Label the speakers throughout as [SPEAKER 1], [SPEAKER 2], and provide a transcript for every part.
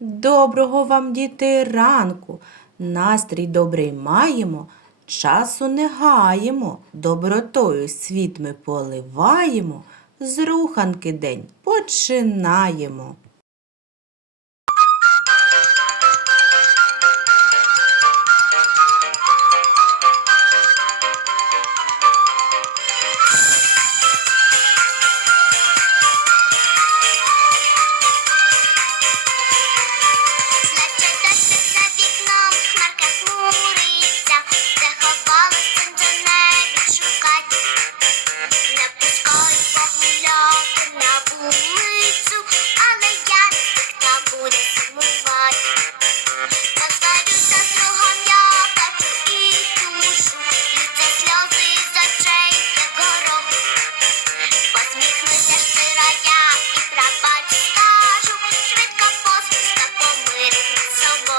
[SPEAKER 1] Доброго вам, діти, ранку! Настрій добрий маємо, часу не гаємо, добротою світ ми поливаємо, з руханки день починаємо.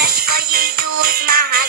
[SPEAKER 2] Flash for you, use my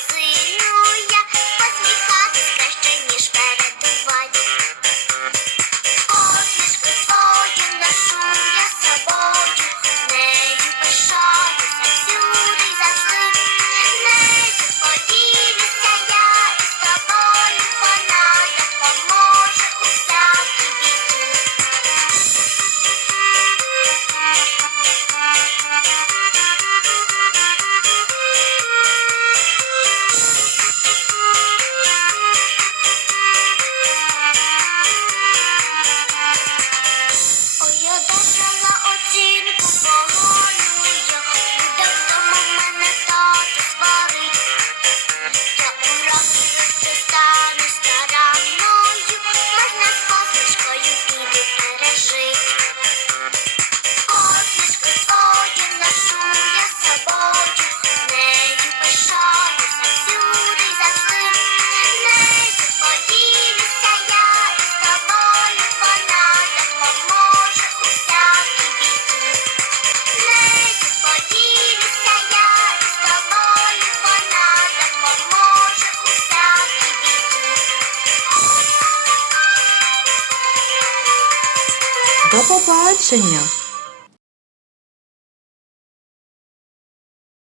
[SPEAKER 1] До побачення!